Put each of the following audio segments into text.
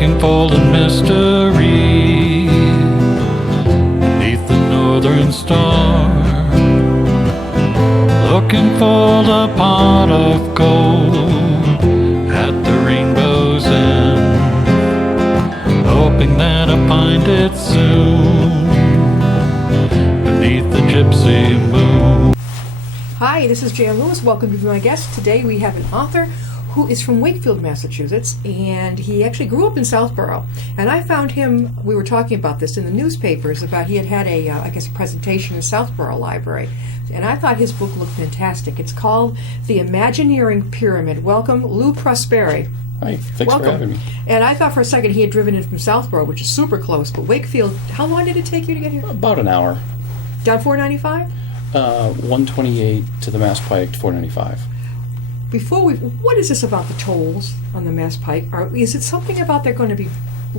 looking for the mystery beneath the northern star, looking for the pot of gold at the rainbow's end, hoping that I find it soon beneath the gypsy moon. Hi, this is Jan Lewis. Welcome to be my guest. Today we have an author who is from Wakefield, Massachusetts, and he actually grew up in Southborough. And I found him, we were talking about this in the newspapers, about he had a presentation in Southborough Library. And I thought his book looked fantastic. It's called The Imagineering Pyramid. Welcome, Lou Prosperi. Hi, thanks for having me. And I thought for a second he had driven in from Southborough, which is super close, but Wakefield, how long did it take you to get here? About an hour. Down 495? 128 to the Mass Pike, 495. What is this about the tolls on the Mass Pike? Is it something about they're going to be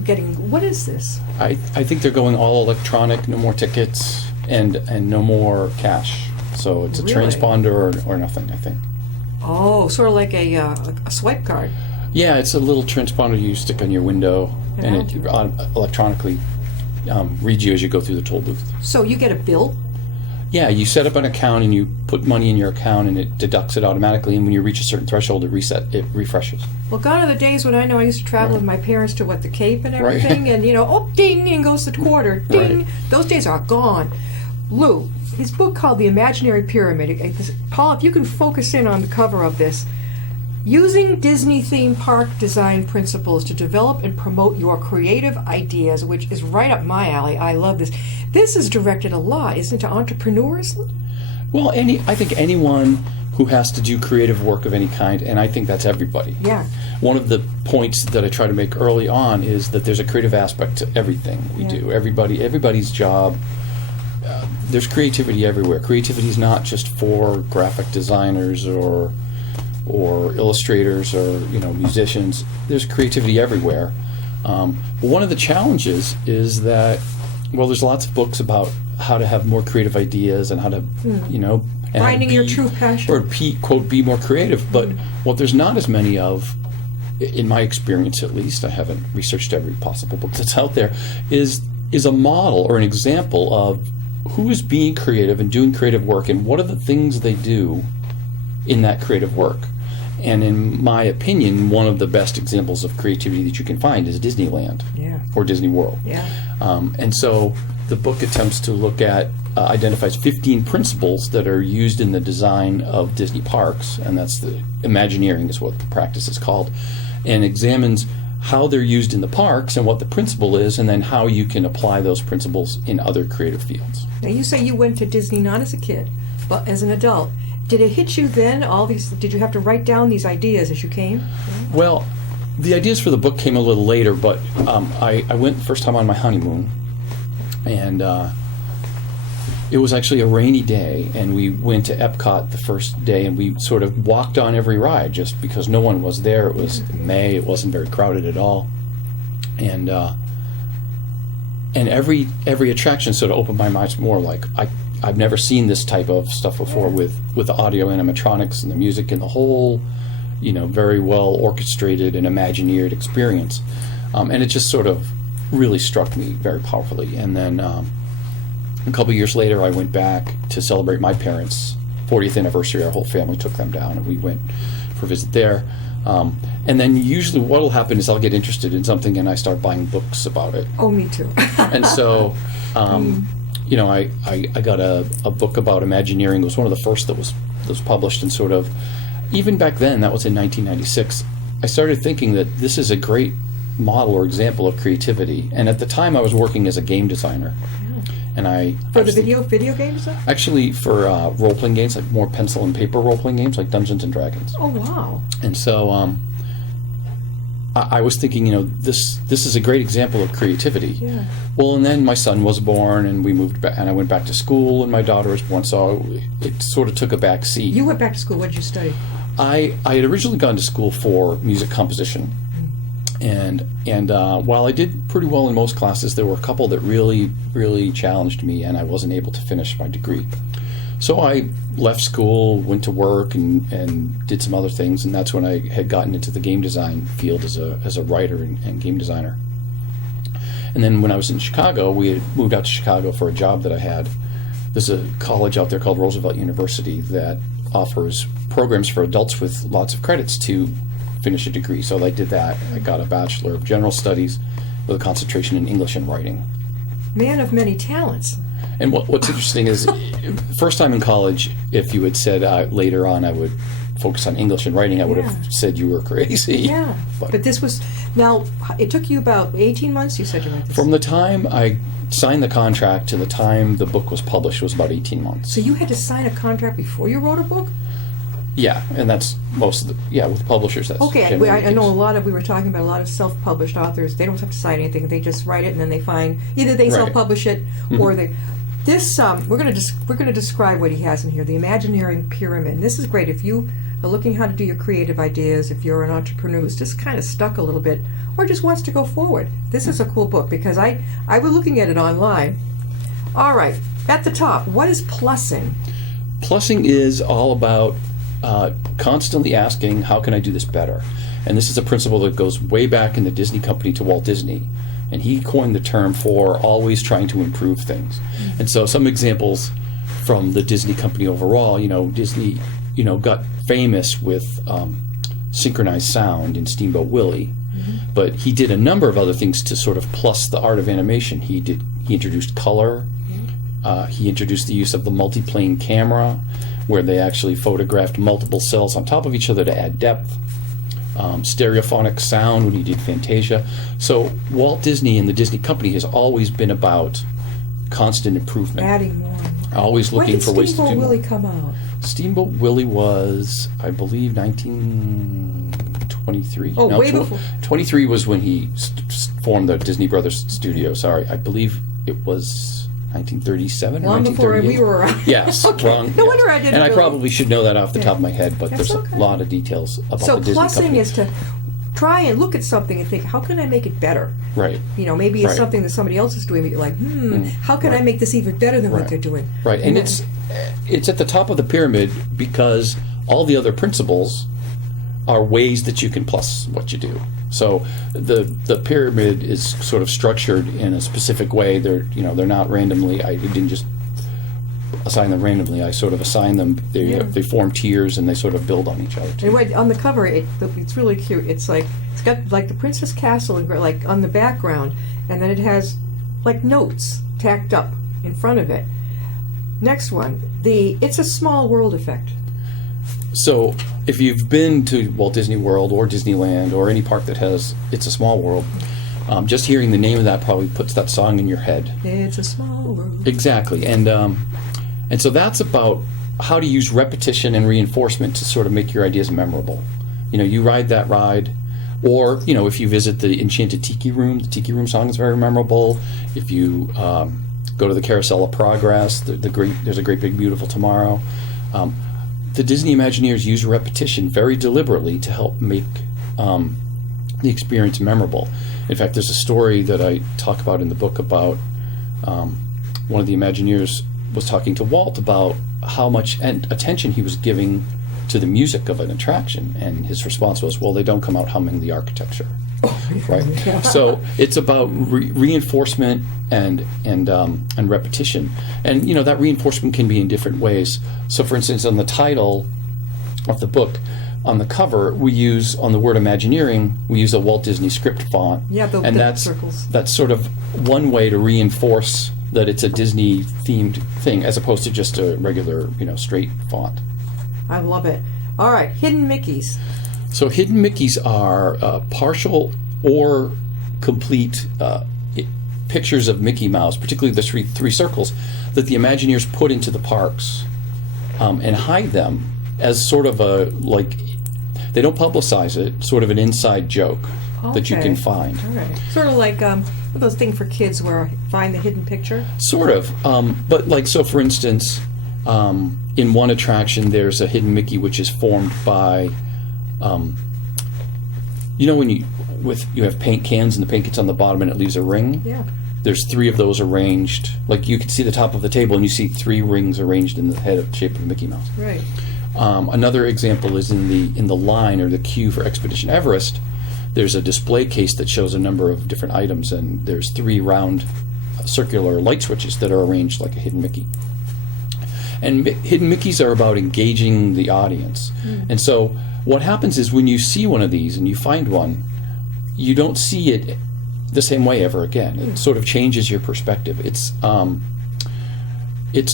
getting, what is this? I think they're going all electronic, no more tickets, and no more cash. So it's a Really? transponder or nothing, I think. Oh, sort of like a swipe card. Yeah, it's a little transponder you stick on your window, and it electronically reads you as you go through the toll booth. So you get a bill? Yeah, you set up an account and you put money in your account and it deducts it automatically, and when you reach a certain threshold, it refreshes. Well, gone are the days when I used to travel with my parents to the Cape and Right. everything, and ding, and goes the quarter, ding. Right. Those days are gone. Lou, his book called The Imaginary Pyramid. Paul, if you can focus in on the cover of this. Using Disney theme park design principles to develop and promote your creative ideas, which is right up my alley. I love this. This is directed a lot, isn't it, to entrepreneurs? Well, I think anyone who has to do creative work of any kind, and I think that's everybody. Yeah. One of the points that I try to make early on is that there's a creative aspect to everything we do. Everybody's job. There's creativity everywhere. Creativity is not just for graphic designers or illustrators or musicians. There's creativity everywhere. But one of the challenges is that there's lots of books about how to have more creative ideas and how to and Finding your true passion, or quote be more creative. But what there's not as many of, in my experience at least, I haven't researched every possible book that's out there, is a model or an example of who is being creative and doing creative work and what are the things they do in that creative work. And in my opinion, one of the best examples of creativity that you can find is Disneyland or Disney World. Yeah. And so the book attempts to look at, identifies 15 principles that are used in the design of Disney parks, and that's the Imagineering is what the practice is called, and examines how they're used in the parks and what the principle is, and then how you can apply those principles in other creative fields. Now, you say you went to Disney not as a kid, but as an adult. Did it hit you then, did you have to write down these ideas as you came? Well, the ideas for the book came a little later, but I went the first time on my honeymoon, and it was actually a rainy day, and we went to Epcot the first day, and we sort of walked on every ride just because no one was there. It was May, it wasn't very crowded at all, and every attraction sort of opened my mind more. Like I've never seen this type of stuff before with the audio animatronics and the music and the whole, very well orchestrated and imagineered experience. And it just sort of really struck me very powerfully. And then a couple years later, I went back to celebrate my parents' 40th anniversary. Our whole family took them down, and we went for a visit there. And then usually what will happen is I'll get interested in something and I start buying books about it. Oh, me too. And so... I got a book about Imagineering. It was one of the first that was published, and sort of, even back then, that was in 1996, I started thinking that this is a great model or example of creativity. And at the time, I was working as a game designer. And For the video games? Actually, for role-playing games, like more pencil and paper role-playing games, like Dungeons and Dragons. Oh, wow. And so I was thinking, this is a great example of creativity. Yeah. Well, and then my son was born, and we moved back, and I went back to school, and my daughter was born, so it sort of took a back seat. You went back to school. What did you study? I had originally gone to school for music composition, and while I did pretty well in most classes, there were a couple that really, really challenged me, and I wasn't able to finish my degree. So I left school, went to work, and did some other things, and that's when I had gotten into the game design field as a writer and game designer. And then when I was in Chicago, we had moved out to Chicago for a job that I had. There's a college out there called Roosevelt University that offers programs for adults with lots of credits to finish a degree. So I did that. I got a Bachelor of General Studies with a concentration in English and writing. Man of many talents. And what's interesting is, first time in college, if you had said later on I would focus on English and writing, I would have said you were crazy. Yeah. But this was, now, it took you about 18 months, you said, to write this? From the time I signed the contract to the time the book was published was about 18 months. So you had to sign a contract before you wrote a book? Yeah, and that's most of the, with publishers, that's Okay, generally I the know case. we were talking about a lot of self-published authors. They don't have to sign anything. They just write it, and then they find, either they Right. self-publish it, or they... This, we're going to describe what he has in here, the Imagineering Pyramid. This is great if you are looking how to do your creative ideas, if you're an entrepreneur who's just kind of stuck a little bit, or just wants to go forward. This is a cool book, because I was looking at it online. All right, at the top, what is plussing? Plussing is all about constantly asking, how can I do this better? And this is a principle that goes way back in the Disney company to Walt Disney. And he coined the term for always trying to improve things. And so some examples from the Disney company overall, Disney, got famous with synchronized sound in Steamboat Willie. But he did a number of other things to sort of plus the art of animation. He introduced color. He introduced the use of the multiplane camera, where they actually photographed multiple cells on top of each other to add depth. Stereophonic sound when he did Fantasia. So Walt Disney and the Disney company has always been about constant improvement. Adding more and more. Always looking for ways to do When did more. Steamboat Willie come out? Steamboat Willie was, I believe, 1923. Oh, way before. 23 was when he formed the Disney Brothers studio. Sorry, I believe it was 1937 or Long before 1938. we were around. Yes, Okay. wrong. No yes. wonder I didn't And I really- probably should know that off the top of my head, but That's there's okay. a lot of details about So the Disney plussing company. is to try and look at something and think, how can I make it better? Right. Maybe it's Right. something that somebody else is doing, but you're like, how can I Right. make this even better than what Right. they're doing? Right, and then- it's at the top of the pyramid because all the other principles are ways that you can plus what you do. So the pyramid is sort of structured in a specific way. They're not randomly. I didn't just assign them randomly. I sort of assign them. They form tiers and they sort of build on each other too. And on the cover, it's really cute. It's got like the Princess Castle like on the background, and then it has like notes tacked up in front of it. Next one, it's a small world effect. So if you've been to Walt Disney World or Disneyland or any park that has It's a Small World, just hearing the name of that probably puts that song in your head. It's a small world. Exactly, and so that's about how to use repetition and reinforcement to sort of make your ideas memorable. You ride that ride, or if you visit the Enchanted Tiki Room, the Tiki Room song is very memorable. If you go to the Carousel of Progress, there's a Great Big Beautiful Tomorrow. The Disney Imagineers use repetition very deliberately to help make the experience memorable. In fact, there's a story that I talk about in the book about one of the Imagineers was talking to Walt about how much attention he was giving to the music of an attraction, and his response was, well, they don't come out humming the architecture. Right? So it's about reinforcement and repetition. And, that reinforcement can be in different ways. So, for instance, on the title of the book, on the cover, we use, on the word Imagineering, we use a Walt Disney script font. Yeah, and the circles. That's sort of one way to reinforce that it's a Disney-themed thing, as opposed to just a regular, straight font. I love it. All right, hidden Mickeys. So hidden Mickeys are partial or complete pictures of Mickey Mouse, particularly the three circles, that the Imagineers put into the parks and hide them as sort of they don't publicize it, sort of an inside joke that you can find. All right. Sort of like those things for kids where find the hidden picture? Sort of. But so for instance, in one attraction there's a hidden Mickey which is formed by when you have paint cans and the paint gets on the bottom and it leaves a ring? Yeah. there's 3 of those arranged. Like you can see the top of the table, and you see 3 rings arranged in the head of the shape of Mickey Mouse. Right. Another example is in the line or the queue for Expedition Everest. There's a display case that shows a number of different items, and there's 3 round circular light switches that are arranged like a hidden Mickey. And hidden Mickeys are about engaging the audience. And so what happens is when you see one of these and you find one, you don't see it the same way ever again. It sort of changes your perspective. It's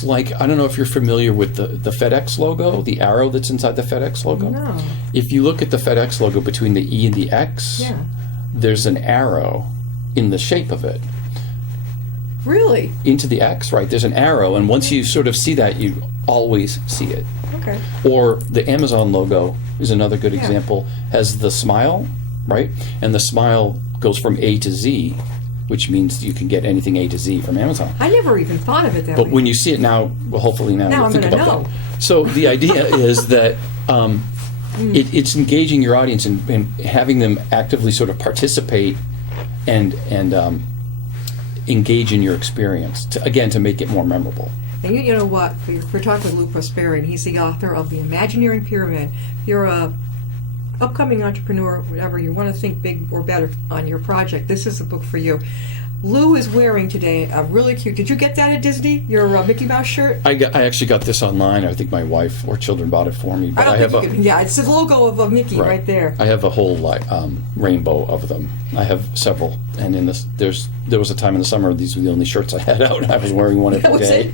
like, I don't know if you're familiar with the FedEx logo, the arrow that's inside the FedEx logo. No. If you look at the FedEx logo between the E and the X, Yeah. there's an arrow in the shape of it. Really? Into the X, right? There's an arrow, and once you sort of see that, you always see it. Okay. Or the Amazon logo is another good Yeah. example. Has the smile, right? And the smile goes from A to Z, which means you can get anything A to Z from Amazon. I never even thought of it that But way. when you see it now, well, hopefully now Now you'll I'm think gonna about know. that. So the idea is that it's engaging your audience and having them actively sort of participate and engage in your experience, to make it more memorable. And you know what? We're talking with Lou Prosperi, and he's the author of The Imagineering Pyramid. You're a upcoming entrepreneur, whatever, you want to think big or better on your project, this is the book for you. Lou is wearing today a really cute, did you get that at Disney, your Mickey Mouse shirt? I actually got this online. I think my wife or children bought it for me. But I don't think you can, yeah, it's the logo of a Mickey right there. I have a whole rainbow of them. I have several, and there was a time in the summer these were the only shirts I had out, and I was wearing one every day.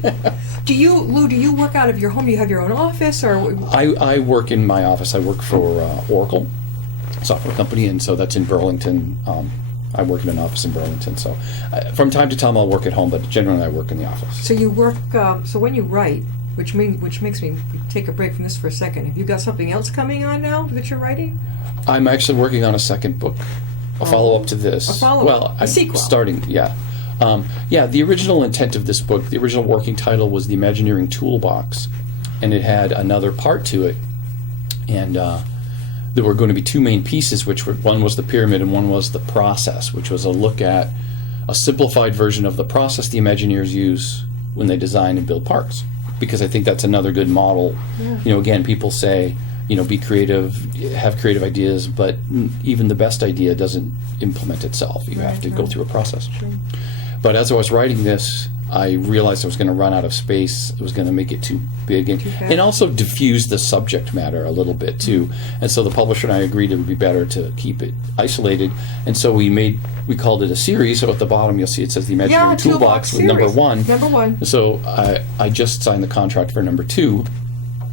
Lou, do you work out of your home? Do you have your own office, or? I work in my office. I work for Oracle, software company, and so that's in Burlington. I work in an office in Burlington, so from time to time I'll work at home, but generally I work in the office. So you work. So when you write, which makes me take a break from this for a second. Have you got something else coming on now that you're writing? I'm actually working on a second book, a follow-up to this. A follow-up, well, a sequel. Starting, yeah. The original intent of this book, the original working title was The Imagineering Toolbox, and it had another part to it, and there were going to be 2 main pieces, one was the pyramid and one was the process, which was a look at a simplified version of the process the Imagineers use when they design and build parks. Because I think that's another good model. Yeah. Again, people say, be creative, have creative ideas, but even the best idea doesn't implement itself. You have to go through a process. Sure. But as I was writing this, I realized I was going to run out of space. It was going to make it too big and also diffuse the subject matter a little bit too. And so the publisher and I agreed it would be better to keep it isolated. And so we called it a series. So at the bottom you'll see it says the Imagineering Toolbox with number 1. Number 1. So I just signed the contract for number 2.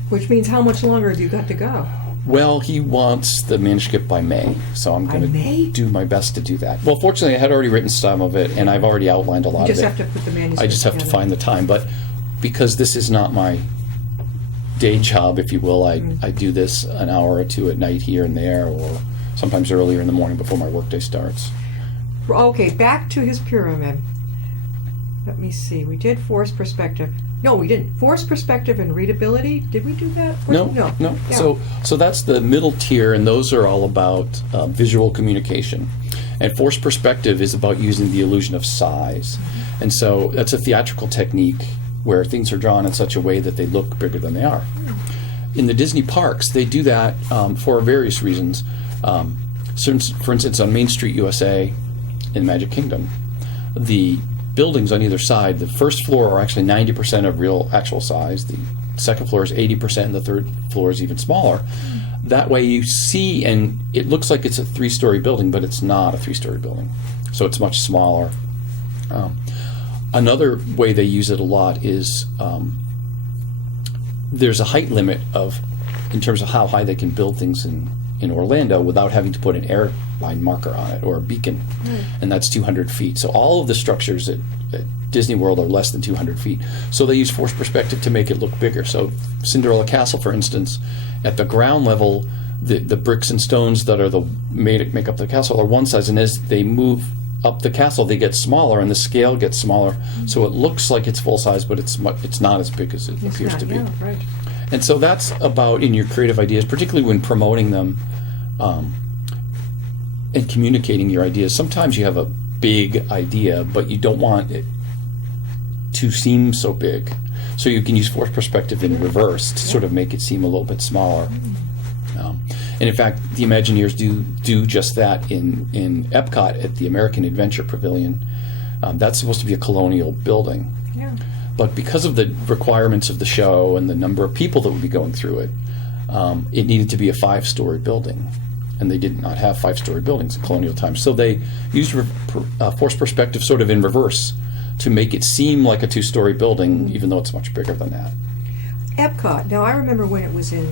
Which means how much longer have you got to go? Well, he wants the manuscript by May, so I'm going to do my best to do that. Well, fortunately, I had already written some of it, and I've already outlined a lot of it. You just have to put the manuscript I just have to find the time. But because this is not my day job, if you will, I do this an hour or 2 at night here and there, or sometimes earlier in the morning before my workday starts. Okay, back to his pyramid. Let me see. We did forced perspective. No, we didn't. Forced perspective and readability. Did we do that? No. Yeah. So that's the middle tier, and those are all about visual communication. And forced perspective is about using the illusion of size. Mm-hmm. And so that's a theatrical technique where things are drawn in such a way that they look bigger than they are. In the Disney parks, they do that for various reasons. For instance, on Main Street, USA, in Magic Kingdom, the buildings on either side, the first floor are actually 90% of actual size, the second floor is 80%, and the third floor is even smaller. That way you see, and it looks like it's a 3-story building, but it's not a 3-story building. So it's much smaller. Another way they use it a lot is there's a height limit in terms of how high they can build things in Orlando without having to put an airline marker on it or a beacon, and that's 200 feet. So all of the structures at Disney World are less than 200 feet. So they use forced perspective to make it look bigger. So Cinderella Castle, for instance, at the ground level, the bricks and stones that are make up the castle are one size, and as they move up the castle, they get smaller, and the scale gets smaller. So it looks like it's full size, but it's not as big as it appears to be. Yeah, right. And so that's about in your creative ideas, particularly when promoting them and communicating your ideas. Sometimes you have big idea, but you don't want it to seem so big. So you can use forced perspective in reverse to sort of make it seem a little bit smaller. And in fact, the Imagineers do just that in Epcot at the American Adventure Pavilion. That's supposed to be a colonial building. Yeah. But because of the requirements of the show and the number of people that would be going through it, it needed to be a 5-story building. And they did not have 5-story buildings in colonial times. So they used forced perspective sort of in reverse to make it seem like a 2-story building, even though it's much bigger than that. Epcot. Now, I remember when it was in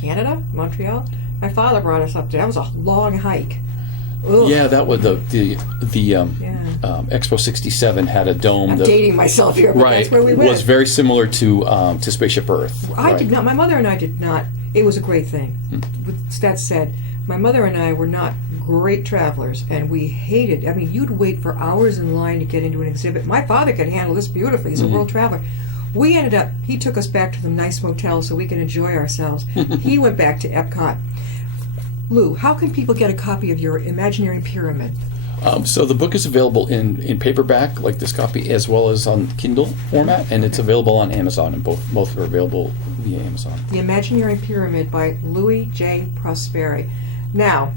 Canada, Montreal. My father brought us up there. That was a long hike. Ugh. Yeah, that was the Expo 67 had a dome. I'm dating myself here, but that's where we went. Was very similar to Spaceship Earth. I did not. My mother and I did not. It was a great thing. With that said, my mother and I were not great travelers, and we hated. I mean, you'd wait for hours in line to get into an exhibit. My father could handle this beautifully. He's a world traveler. We ended up. He took us back to the nice motel so we could enjoy ourselves. He went back to Epcot. Lou, how can people get a copy of your Imagineering Pyramid? So the book is available in paperback, like this copy, as well as on Kindle format, and it's available on Amazon, and both are available via Amazon. The Imagineering Pyramid by Louis J. Prosperi. Now,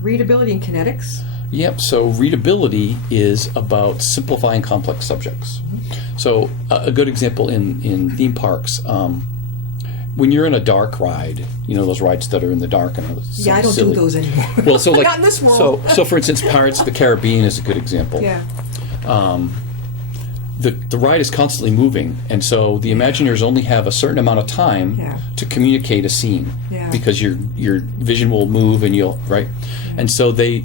readability and kinetics. Yep, so readability is about simplifying complex subjects. So a good example in theme parks, when you're in a dark ride, you know, those rides that are in the dark. And Yeah, I don't do those anymore. Well, so like, not in this world. So for instance, Pirates of the Caribbean is a good example. Yeah. The ride is constantly moving, and so the Imagineers only have a certain amount of time to communicate a scene, because your vision will move and you'll and so they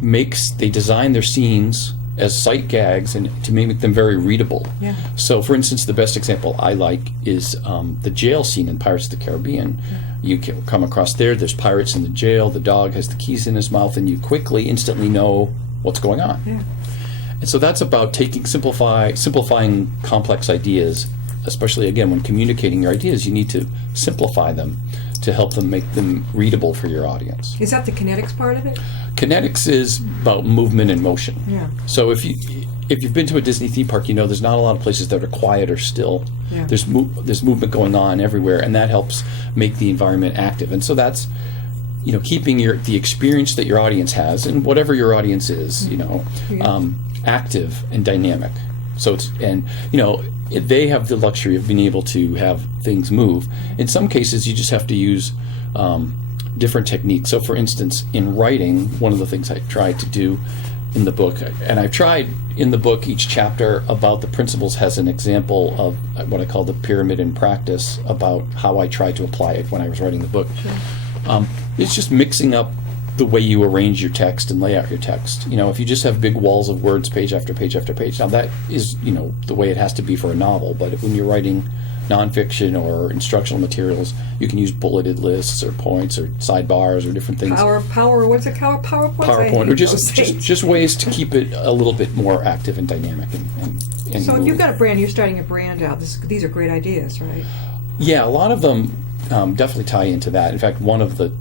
design their scenes as sight gags and to make them very readable. Yeah. So, for instance, the best example I like is the jail scene in Pirates of the Caribbean. You can come across there's pirates in the jail, the dog has the keys in his mouth, and you instantly know what's going on. Yeah. And so that's about simplifying complex ideas, especially, again, when communicating your ideas, you need to simplify them to help them make them readable for your audience. Is that the kinetics part of it? Kinetics is about movement and motion. Yeah. So if you've been to a Disney theme park, you know there's not a lot of places that are quiet or still. Yeah. There's movement going on everywhere, and that helps make the environment active. And so that's, you know, keeping the experience that your audience has, and whatever your audience is, you know, active and dynamic. So they have the luxury of being able to have things move. In some cases, you just have to use different techniques. So, for instance, in writing, one of the things I tried to do in the book, and I've tried in the book, each chapter about the principles has an example of what I call the pyramid in practice, about how I tried to apply it when I was writing the book. Sure. It's just mixing up the way you arrange your text and lay out your text. You know, if you just have big walls of words, page after page after page, now that is, you know, the way it has to be for a novel. But when you're writing nonfiction or instructional materials, you can use bulleted lists or points or sidebars or different things. What's it called? PowerPoint, or just ways to keep it a little bit more active and dynamic. And so if you've got a brand, you're starting a brand out. These are great ideas, right? Yeah, a lot of them definitely tie into that. In fact, one of the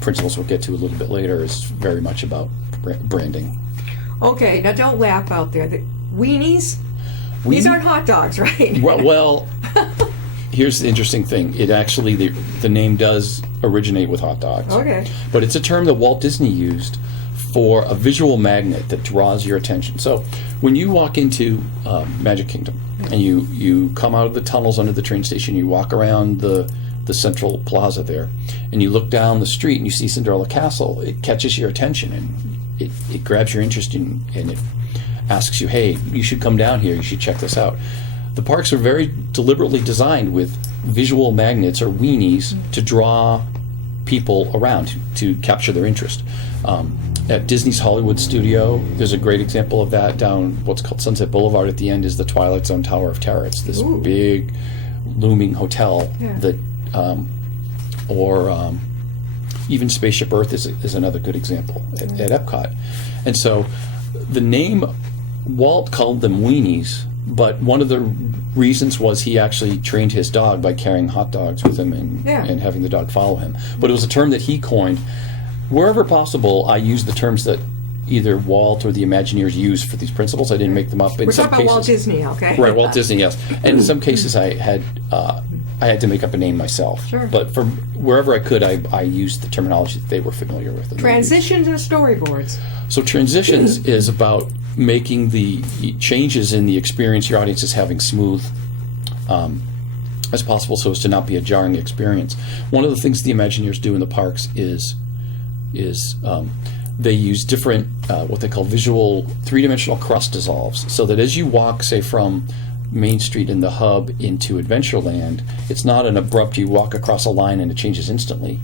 principles we'll get to a little bit later is very much about branding. Okay, now don't laugh out there. Weenies? These aren't hot dogs, right? Well, here's the interesting thing. It actually, the name does originate with hot dogs. Okay. But it's a term that Walt Disney used for a visual magnet that draws your attention. So when you walk into Magic Kingdom and you come out of the tunnels under the train station, you walk around the central plaza there, and you look down the street and you see Cinderella Castle, it catches your attention and it grabs your interest and it asks you, hey, you should come down here, you should check this out. The parks are very deliberately designed with visual magnets or weenies to draw people around, to capture their interest. At Disney's Hollywood Studio, there's a great example of that. Down what's called Sunset Boulevard at the end is the Twilight Zone Tower of Terror. It's this big looming hotel that even Spaceship Earth is another good example at Epcot. And so the name, Walt called them weenies, but one of the reasons was he actually trained his dog by carrying hot dogs with him and having the dog follow him. But it was a term that he coined. Wherever possible, I use the terms that either Walt or the Imagineers used for these principles. I didn't make them up. In We're some talking about cases, Walt Disney, okay? Right, Walt Disney, yes. And in some cases, I had to make up a name myself. Sure. But from wherever I could, I used the terminology that they were familiar with. Transitions and storyboards. So transitions is about making the changes in the experience your audience is having smooth as possible, so as to not be a jarring experience. One of the things the Imagineers do in the parks is they use different what they call visual three-dimensional crust dissolves, so that as you walk, say, from Main Street in the hub into Adventureland, it's not an abrupt, you walk across a line and it changes instantly.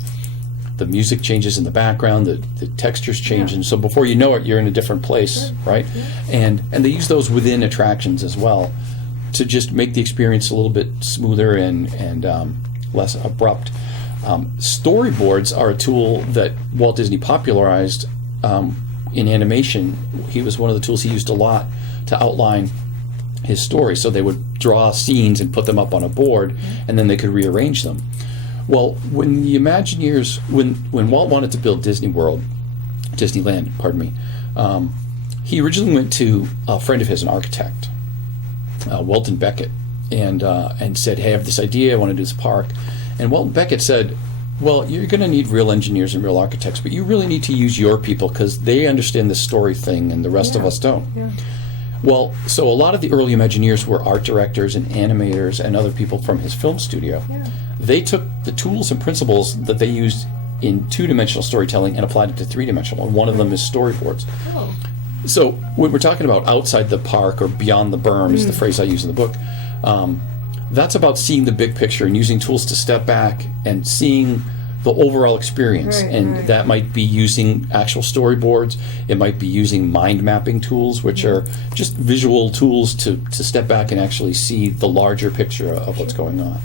The music changes in the background, the textures change, and so before you know it, you're in a different place, right? And they use those within attractions as well to just make the experience a little bit smoother and less abrupt. Storyboards are a tool that Walt Disney popularized in animation. He was one of the tools he used a lot to outline his story. So they would draw scenes and put them up on a board, and then they could rearrange them. Well, when the Imagineers, when Walt wanted to build Disneyland, pardon me, he originally went to a friend of his, an architect, Walton Beckett, and said, "Hey, I have this idea. I want to do this park." And Walton Beckett said, "Well, you're going to need real engineers and real architects, but you really need to use your people because they understand this story thing, and the rest of us don't." Yeah. Well, so a lot of the early Imagineers were art directors and animators and other people from his film studio. Yeah. They took the tools and principles that they used in two-dimensional storytelling and applied it to three-dimensional, and one of them is storyboards. Oh. So when we're talking about outside the park or beyond the berm, is the phrase I use in the book, that's about seeing the big picture and using tools to step back and seeing the overall experience. Right, and right. that might be using actual storyboards. It might be using mind mapping tools, which are just visual tools to step back and actually see the larger picture of what's going on.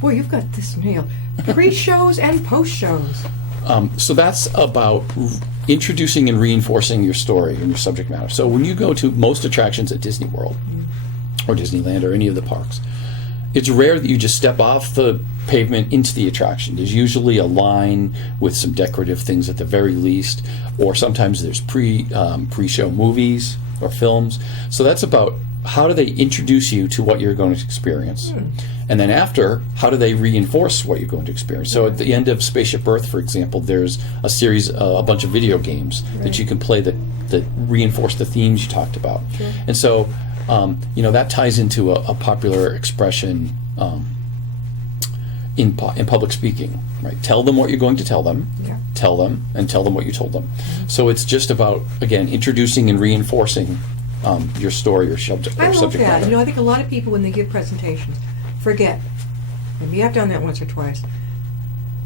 Boy, you've got this nailed. Pre-shows and post-shows. So that's about introducing and reinforcing your story and your subject matter. So when you go to most attractions at Disney World or Disneyland or any of the parks, it's rare that you just step off the pavement into the attraction. There's usually a line with some decorative things at the very least, or sometimes there's pre-show movies or films. So that's about how do they introduce you to what you're going to experience. And then after, how do they reinforce what you're going to experience? So at the end of Spaceship Earth, for example, there's a series, a bunch of video games that you can play that reinforce the themes you talked about. Sure. And so, that ties into a popular expression in public speaking, right? Tell them what you're going to tell them, tell them, and tell them what you told them. So it's just about, again, introducing and reinforcing your story or subject I love that. matter. I think a lot of people, when they give presentations, forget. Maybe I've done that once or twice.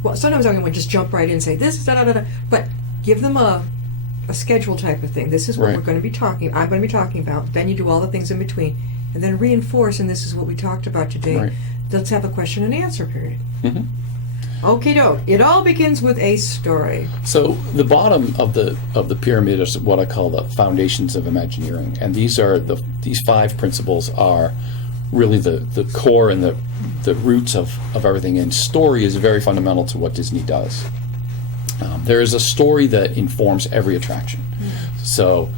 Well, sometimes I'm going to just jump right in and say this, da-da-da-da. But give them a schedule type of thing. This is what Right. we're going to be talking. I'm going to be talking about. Then you do all the things in between, and then reinforce. And this is what we talked about today. Right. Let's have a question and answer period. Mhm. Okay, doke. It all begins with a story. So the bottom of the pyramid is what I call the foundations of Imagineering, and these five principles are really the core and the roots of everything. And story is very fundamental to what Disney does. There is a story that informs every attraction. So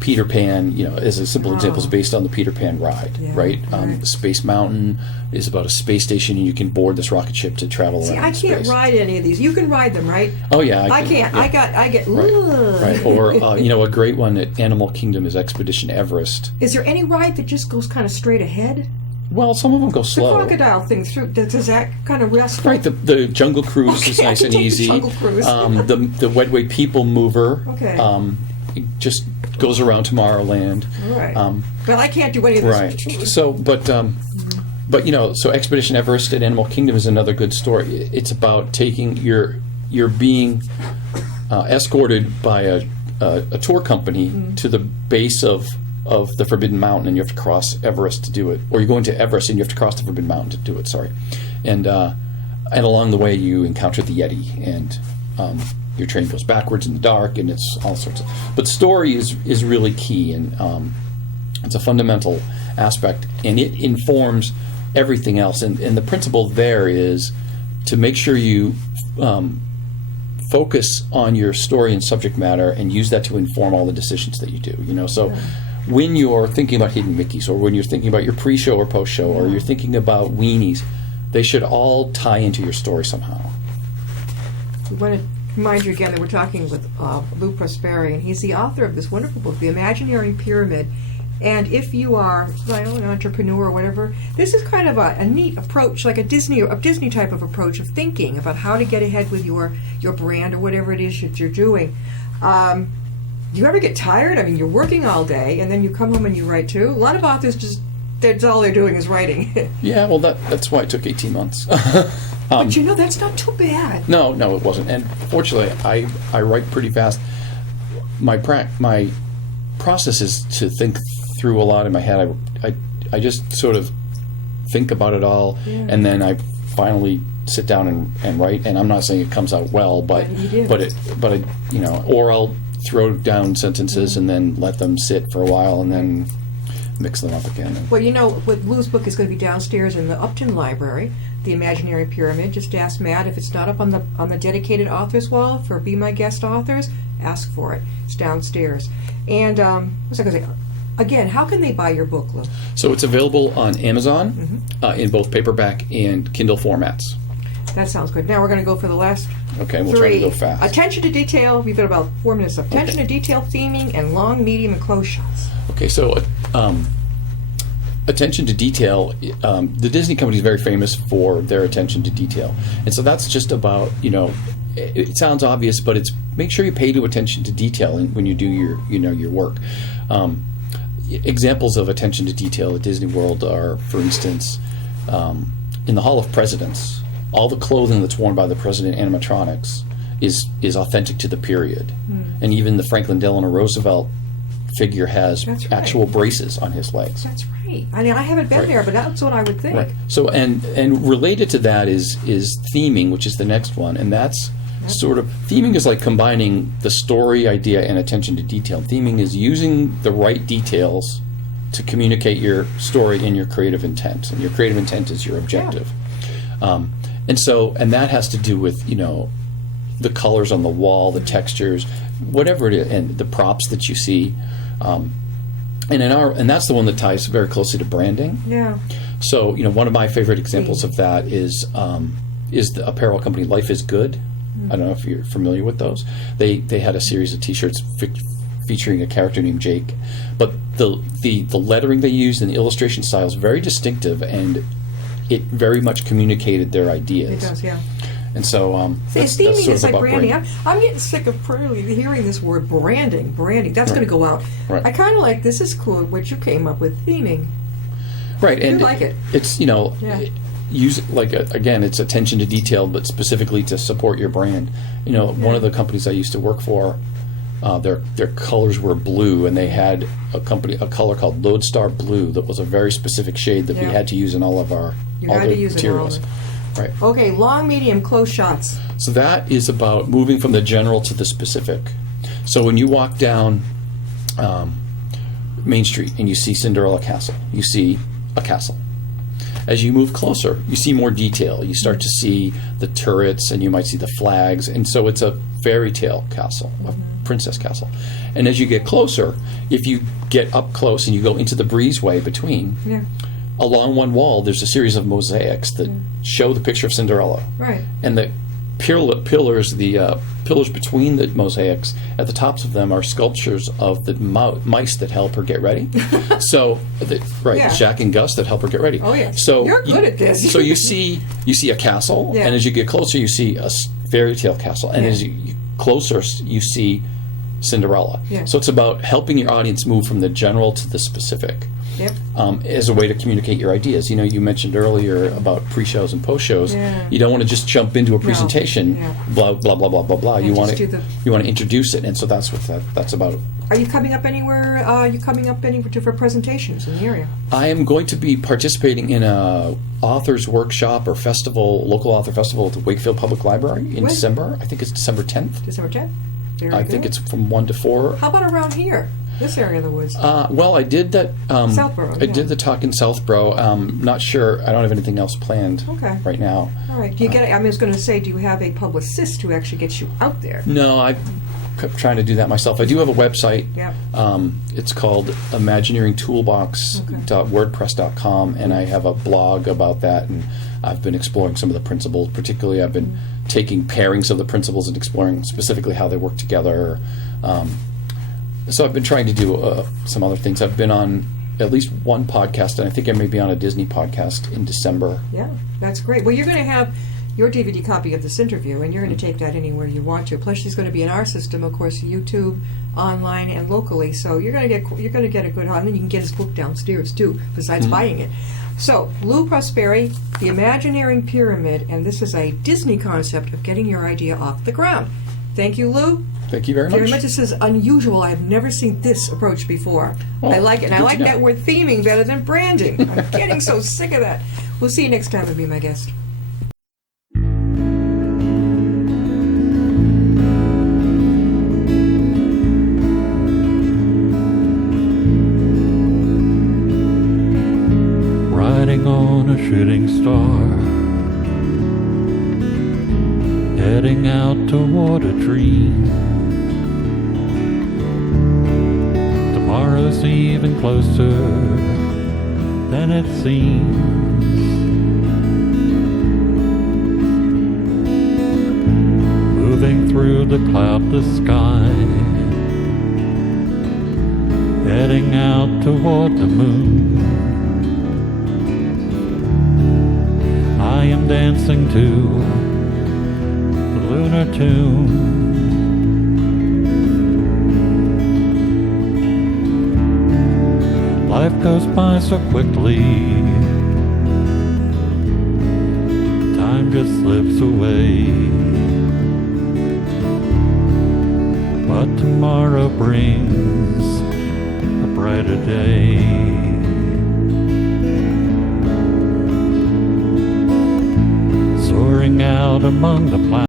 Peter Pan, as a simple example, is based on the Peter Pan ride, Yeah, right? right. Space Mountain is about a space station, and you can board this rocket ship to travel See, around I can't space. ride any of these. You can ride them, right? Oh yeah, I can't. yeah. I get. Right, Ugh. right. Or a great one at Animal Kingdom is Expedition Everest. Is there any ride that just goes kind of straight ahead? Well, some of them go The slow. crocodile thing through. Does that kind of rest? Right, the Jungle Cruise is Okay, I nice can and take the easy. Jungle Cruise. The Wedway People Mover. Okay. It just goes around Tomorrowland. All right. Um, But I can't do any of this. Right. So, so Expedition Everest at Animal Kingdom is another good story. It's about taking you're being escorted by a tour company to the base of the Forbidden Mountain, and you have to cross Everest to do it. Or you're going to Everest and you have to cross the Forbidden Mountain to do it. Sorry, and along the way you encounter the Yeti, and your train goes backwards in the dark, and it's all sorts of. But story is really key, and it's a fundamental aspect, and it informs everything else. And the principle there is to make sure you focus on your story and subject matter and use that to inform all the decisions that you do. So when you're thinking about hidden Mickeys, or when you're thinking about your pre-show or post-show, or you're thinking about weenies, they should all tie into your story somehow. We want to remind you again that we're talking with Lou Prosperi, and he's the author of this wonderful book, The Imagineering Pyramid. And if you are, an entrepreneur or whatever, this is kind of a neat approach, like a Disney type of approach of thinking about how to get ahead with your brand or whatever it is that you're doing. Do you ever get tired? I mean, you're working all day, and then you come home and you write too. A lot of authors that's all they're doing is writing. Yeah, well, that's why it took 18 months. But that's not too bad. No, it wasn't. And fortunately, I write pretty fast. My process is to think through a lot in my head. I just sort of think about it all, and then I finally sit down and write. And I'm not saying it comes out well, but or I'll throw down sentences and then let them sit for a while and then mix them up again. Well, what Lou's book is going to be downstairs in the Upton Library, The Imagineering Pyramid. Just ask Matt if it's not up on the dedicated authors wall for Be My Guest authors. Ask for it. It's downstairs. And what was I going to say? Again, how can they buy your book, Lou? So it's available on Amazon in both paperback and Kindle formats. That sounds good. Now we're going to go for the last Okay, we'll three. try to go fast. Attention to detail. We've got about 4 minutes left. Attention to detail, theming, and long, medium, and close shots. Okay, so attention to detail. The Disney company is very famous for their attention to detail, and so that's just about it sounds obvious, but it's make sure you pay attention to detail when you do your work. Examples of attention to detail at Disney World are, for instance, in the Hall of Presidents, all the clothing that's worn by the president animatronics is authentic to the period, and even the Franklin Delano Roosevelt figure has actual braces on his legs. That's right. I mean, I haven't been there, but that's what I would think. Right. So, and related to that is theming, which is the next one, and that's sort of theming is like combining the story idea and attention to detail. Theming is using the right details to communicate your story and your creative intent, and your creative intent is your objective. And that has to do with the colors on the wall, the textures, whatever it is, and the props that you see. And that's the one that ties very closely to branding. Yeah. So one of my favorite examples of that is the apparel company Life is Good. I don't know if you're familiar with those. They had a series of T-shirts featuring a character named Jake, but the lettering they used and the illustration style is very distinctive, and it very much communicated their ideas. It does, yeah. And so that's theming sort is of like about branding. I'm getting sick of hearing this word branding. That's going to go out. Right. I kind of like this is cool what you came up with theming. Right, and I like it. It's use again, it's attention to detail, but specifically to support your brand. One of the companies I used to work for, their colors were blue, and they had a color called Lodestar Blue that was a very specific shade that we had to use in all of our materials. Right. Okay, long, medium, close shots. So that is about moving from the general to the specific. So when you walk down Main Street and you see Cinderella Castle, you see a castle. As you move closer, you see more detail. You start to see the turrets, and you might see the flags, and so it's a fairy tale castle, a princess castle. And as you get closer, if you get up close and you go into the breezeway between, along one wall there's a series of mosaics that show the picture of Cinderella. Right. And the pillars between the mosaics, at the tops of them are sculptures of the mice that help her get ready. So, Jack and Gus that help her get ready. Oh yeah. So you're good at this. So you see a castle, and as you get closer, you see a fairy tale castle, and as you closer, you see Cinderella. Yeah. So it's about helping your audience move from the general to the specific. Yep. As a way to communicate your ideas. You mentioned earlier about pre-shows and post-shows. Yeah. You don't want to just jump into a presentation, blah, blah, blah, blah, blah, blah. You want to introduce it, and so that's what that's about. Are you coming up anywhere? For presentations in the area? I am going to be participating in a authors workshop or festival, local author festival at the Wakefield Public Library in December. I think it's December 10th. December 10th? I think it's from 1 to 4. How about around here? This area of the woods. Well, I did that. Southborough, I yeah. did the talk in Southborough. Not sure. I don't have anything else planned Okay. right now. All right. Do you get? I was going to say, do you have a publicist who actually gets you out there? No, I kept trying to do that myself. I do have a website. Yep. It's called imagineeringtoolbox.wordpress.com, and I have a blog about that, and I've been exploring some of the principles. Particularly, I've been taking pairings of the principles and exploring specifically how they work together. So I've been trying to do some other things. I've been on at least one podcast, and I think I may be on a Disney podcast in December. Yeah, that's great. Well, you're going to have your DVD copy of this interview, and you're going to take that anywhere you want to. Plus, she's going to be in our system, of course, YouTube, online, and locally. So you're going to get a good and then you can get his book downstairs too, besides buying it. So, Lou Prosperi, The Imagineering Pyramid, and this is a Disney concept of getting your idea off the ground. Thank you, Lou. Thank you very much. This is unusual. I've never seen this approach before. Oh, I like it. And I good like to know. that word theming better than branding. I'm getting so sick of that. We'll see you next time and be my guest. Riding on a shooting star, heading out toward a dream. Tomorrow's even closer than it seems. Moving through the cloudless sky, heading out toward the moon. I am dancing to the lunar tune. Life goes by so quickly, time just slips away. But tomorrow brings a brighter day. Soaring out among the clouds.